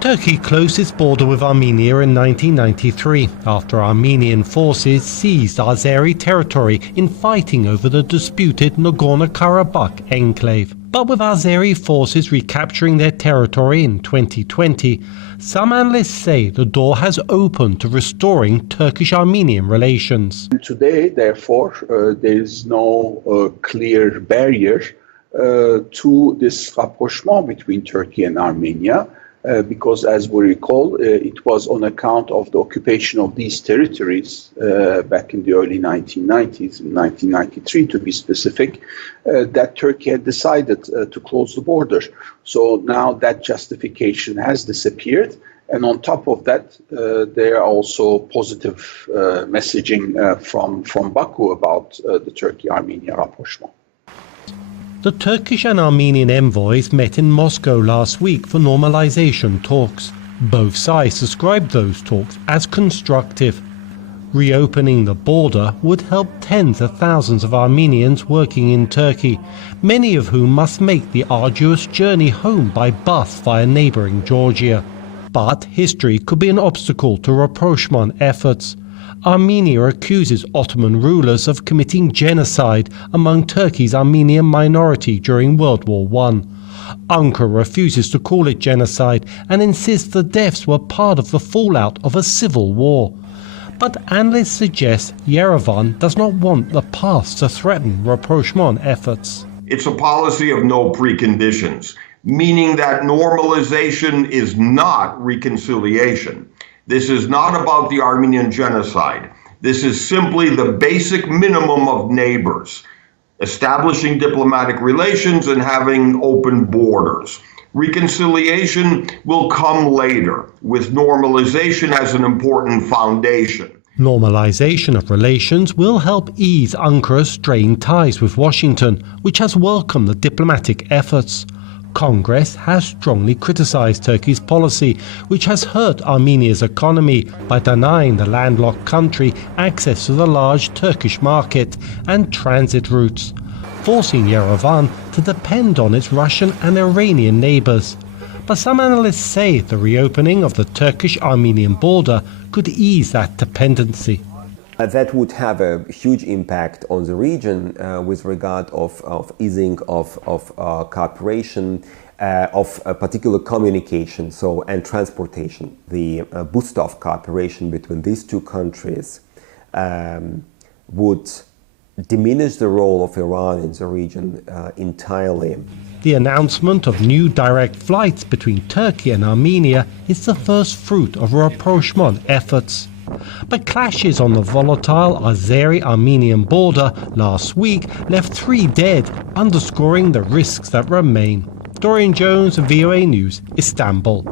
Turkey closed its border with Armenia in 1993 after Armenian forces seized Azeri territory in fighting over the disputed Nagorno-Karabakh enclave. But with Azeri forces recapturing their territory in 2020, some analysts say the door has opened to restoring Turkish-Armenian relations. Today, therefore, there is no clear barrier to this rapprochement between Turkey and Armenia. Because, as we recall, it was on account of the occupation of these territories back in the early 1990s, in 1993 to be specific, that Turkey had decided to close the border. So now that justification has disappeared. And on top of that, there are also positive messaging from Baku about the Turkey-Armenia rapprochement. The Turkish and Armenian envoys met in Moscow last week for normalization talks. Both sides described those talks as constructive. Reopening the border would help tens of thousands of Armenians working in Turkey, many of whom must make the arduous journey home by bus via neighboring Georgia. But history could be an obstacle to rapprochement efforts. Armenia accuses Ottoman rulers of committing genocide among Turkey's Armenian minority during World War I. Ankara refuses to call it genocide and insists the deaths were part of the fallout of a civil war. But analysts suggest Yerevan does not want the past to threaten rapprochement efforts. It's a policy of no preconditions, meaning that normalization is not reconciliation. This is not about the Armenian genocide. This is simply the basic minimum of neighbors, establishing diplomatic relations and having open borders. Reconciliation will come later, with normalization as an important foundation. Normalization of relations will help ease Ankara's strained ties with Washington, which has welcomed the diplomatic efforts. Congress has strongly criticized Turkey's policy, which has hurt Armenia's economy by denying the landlocked country access to the large Turkish market and transit routes, forcing Yerevan to depend on its Russian and Iranian neighbors. But some analysts say the reopening of the Turkish-Armenian border could ease that dependency. That would have a huge impact on the region with regard of easing of cooperation, of particular communication and transportation. The boost of cooperation between these two countries would diminish the role of Iran in the region entirely. The announcement of new direct flights between Turkey and Armenia is the first fruit of rapprochement efforts. But clashes on the volatile Azeri-Armenian border last week left 3 dead, underscoring the risks that remain. Dorian Jones, VOA News, Istanbul.